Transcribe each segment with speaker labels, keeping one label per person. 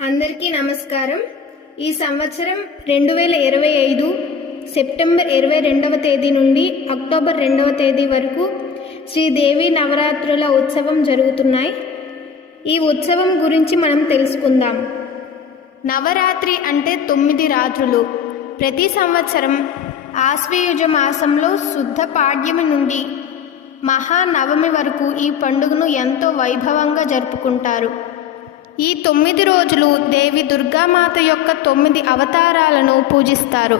Speaker 1: అందరికీ నమస్కారం. ఈ సంవత్సరం రెండు వేల ఇరవై ఐదు సెప్టెంబర్ ఇరవై రెండవ తేదీ నుండి అక్టోబర్ రెండవ తేదీ వరకు శ్రీదేవి నవరాత్రుల ఉత్సవం జరుగుతున్నాయి. ఈ ఉత్సవం గురించి మనం తెలుసుకుందాం. నవరాత్రి అంటే తొమ్మిది రాత్రులు. ప్రతి సంవత్సరం ఆశ్వయుజ మాసంలో శుద్ధ పాడ్యమి నుండి మహానవమి వరకు ఈ పండుగను ఎంతో వైభవంగా జరుపుకుంటారు. ఈ తొమ్మిది రోజులు దేవి దుర్గామాత యొక్క తొమ్మిది అవతారాలను పూజిస్తారు.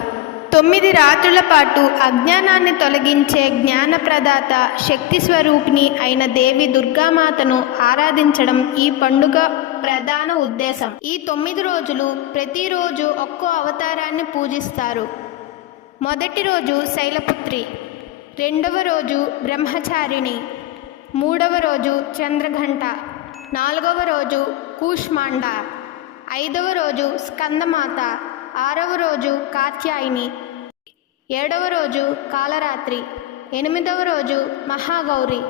Speaker 1: తొమ్మిది రాత్రుల పాటు అజ్ఞానాన్ని తొలగించే జ్ఞానప్రదాత శక్తి స్వరూపిణి అయిన దేవి దుర్గామాతను ఆరాధించడం ఈ పండుగ ప్రధాన ఉద్దేశం. ఈ తొమ్మిది రోజులు ప్రతిరోజు ఒక్కో అవతారాన్ని పూజిస్తారు. మొదటి రోజు శైలపుత్రి రెండవ రోజు బ్రహ్మచారిణి మూడవ రోజు చంద్రఘంట నాలుగవ రోజు కూష్మాండ. ఐదవ రోజు స్కందమాత. ఆరవ రోజు కాత్యాయిని. ఏడవ రోజు కాలరాత్రి. ఎనిమిదవ రోజు మహాగౌరి.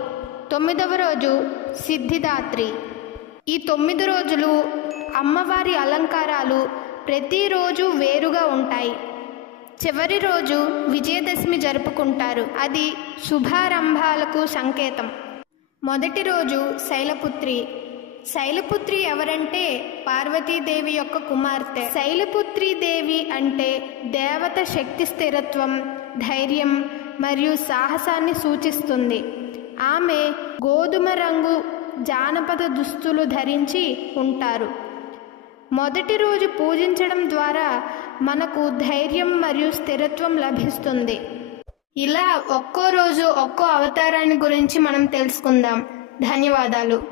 Speaker 1: తొమ్మిదవ రోజు సిద్ధిదాత్రి. ఈ తొమ్మిది రోజులు అమ్మవారి అలంకారాలు ప్రతిరోజు వేరుగా ఉంటాయి. చివరి రోజు విజయదశమి జరుపుకుంటారు. అది శుభారంభాలకు సంకేతం. మొదటి రోజు శైలపుత్రి. శైలపుత్రి ఎవరంటే పార్వతీదేవి యొక్క కుమార్తె. శైలపుత్రి దేవి అంటే దేవత శక్తి స్థిరత్వం ధైర్యం మరియు సాహసాన్ని సూచిస్తుంది. ఆమె గోధుమ రంగు జానపద దుస్తులు ధరించి ఉంటారు. మొదటి రోజు పూజించడం ద్వారా మనకు ధైర్యం మరియు స్థిరత్వం లభిస్తుంది. ఇలా ఒక్కో రోజు ఒక్కో అవతారాన్ని గురించి మనం తెలుసుకుందాం. ధన్యవాదాలు.